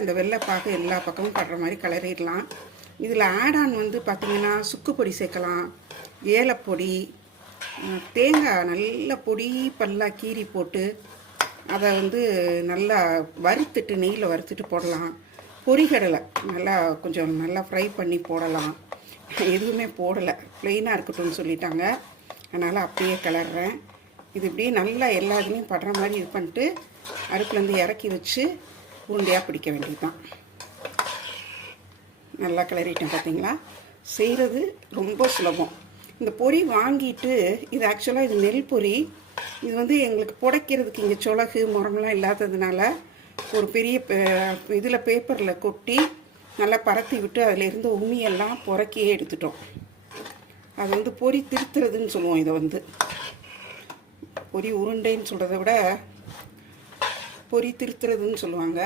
இந்த வெள்ளைப்பாகு எல்லா பக்கமும் படுற மாதிரி கிளறிடலாம். இதில் ஆட் ஆன் வந்து பார்த்திங்கன்னா சுக்கு பொடி சேர்க்கலாம், ஏலப்பொடி, தேங்காய் நல்ல பொடி பல்லாக கீறி போட்டு அதை வந்து நல்லா வறுத்துட்டு நெய்யில் வறுத்துட்டு போடலாம். பொரிகடலை நல்லா கொஞ்சம் நல்லா ஃப்ரை பண்ணி போடலாம். எதுவுமே போடலை, ப்ளெயினாக இருக்கட்டும்னு சொல்லிட்டாங்க, அதனால் அப்படியே கிளறேன். இது இப்படியே நல்லா எல்லா இதுலேயும் படுற மாதிரி இது பண்ணிட்டு அடுப்புலேருந்து இறக்கி வச்சு உருண்டையாக பிடிக்க வேண்டியது தான். நல்லா கிளறிட்டேன். பார்த்தீங்களா, செய்கிறது ரொம்ப சுலபம். இந்த பொரி வாங்கிட்டு இது ஆக்சுவலாக இது நெல் பொரி. இது வந்து எங்களுக்கு புடைக்கிறதுக்கு இங்கே சொலகு முரமெல்லாம் இல்லாததுனால ஒரு பெரிய இதில் பேப்பரில் கொட்டி நல்லா பரத்தி விட்டு அதிலிருந்து உண்ணியெல்லாம் புறக்கியே எடுத்துட்டோம். அது வந்து பொரி திருத்துறதுன்னு சொல்லுவோம். இதை வந்து பொரி உருண்டைன்னு சொல்கிறத விட பொரி திருத்துறதுன்னு சொல்லுவாங்க.